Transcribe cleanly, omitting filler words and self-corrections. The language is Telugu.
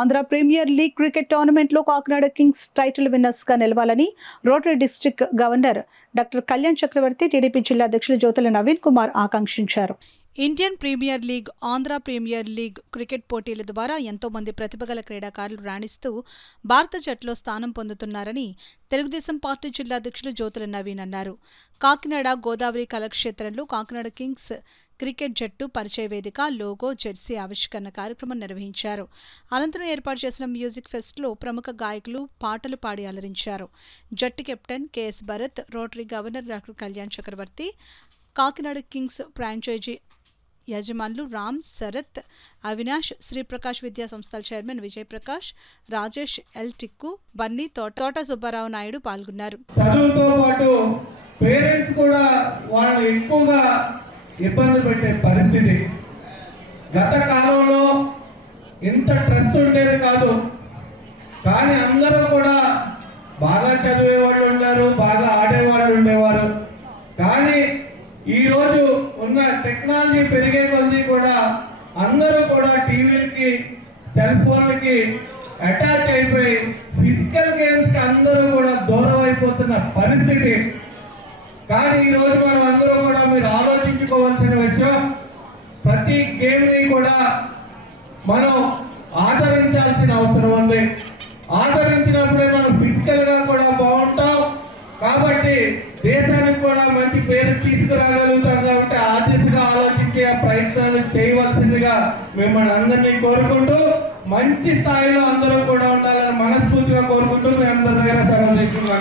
ఆంధ్ర ప్రీమియర్ లీగ్ క్రికెట్ టోర్నమెంట్లో కాకినాడ కింగ్స్ టైటిల్ విన్నర్స్గా నిలవాలని Rotary district governor doctor Kalyan Chakravarthi, TDP జిల్లా అధ్యక్షులు జ్యోతుల నవీన్ కుమార్ ఆకాంక్షించారు. Indian Premier League, Andhra Premier League cricket పోటీల ద్వారా ఎంతో మంది ప్రతిభగల క్రీడాకారులు రాణిస్తూ భారత జట్టులో స్థానం పొందుతున్నారని తెలుగుదేశం పార్టీ జిల్లా అధ్యక్షులు జ్యోతుల నవీన్ అన్నారు. కాకినాడ గోదావరి కళాక్షేత్రంలో కాకినాడ కింగ్స్ క్రికెట్ జట్టు పరిచయ వేదిక, లోగో, జెర్సీ ఆవిష్కరణ కార్యక్రమం నిర్వహించారు. అనంతరం ఏర్పాటు చేసిన మ్యూజిక్ ఫెస్ట్లో ప్రముఖ గాయకులు పాటలు పాడి అలరించారు. జట్టు captain KS Bharat, Rotary governor doctor Kalyan Chakravarthi, Kakinada Kings franchise యజమానులు రామ్, శరత్, అవినాష్, శ్రీప్రకాష్ విద్యా సంస్థల చైర్మన్ విజయప్రకాష్, రాజేష్, ఎల్ టిక్కు, బన్నీ, తోట సుబ్బారావు నాయుడు పాల్గొన్నారు. చదువుతో పాటు పేరెంట్స్ కూడా వాళ్ళు ఎక్కువగా ఇబ్బంది పెట్టే పరిస్థితి. గత కాలంలో ఇంత స్ట్రెస్ ఉండేది కాదు, కానీ అందరూ కూడా బాగా చదివే వాళ్ళు ఉన్నారు, బాగా ఆడేవాళ్ళు ఉండేవారు. కానీ ఈరోజు ఉన్న టెక్నాలజీ పెరిగే కొద్దీ కూడా అందరూ కూడా టీవీలకి, సెల్ ఫోన్లకి అటాచ్ అయిపోయి ఫిజికల్ గేమ్స్కి అందరూ కూడా దూరం అయిపోతున్న పరిస్థితి. కానీ ఈరోజు మనం అందరూ కూడా మీరు ఆలోచించుకోవాల్సిన విషయం, ప్రతి గేమ్ని కూడా మనం ఆదరించాల్సిన అవసరం ఉంది. ఆదరించినప్పుడే మనం ఫిజికల్గా కూడా బాగుంటాం. కాబట్టి దేశానికి కూడా మంచి పేరు తీసుకురాగలుగుతాం. కాబట్టి ఆ దిశగా ఆలోచించే ప్రయత్నాలు చేయవలసిందిగా మిమ్మల్ని అందరినీ కోరుకుంటూ, మంచి స్థాయిలో అందరూ కూడా ఉండాలని మనస్ఫూర్తిగా కోరుకుంటూ మేము అందరి దగ్గర సెలవు తీసుకున్నాం.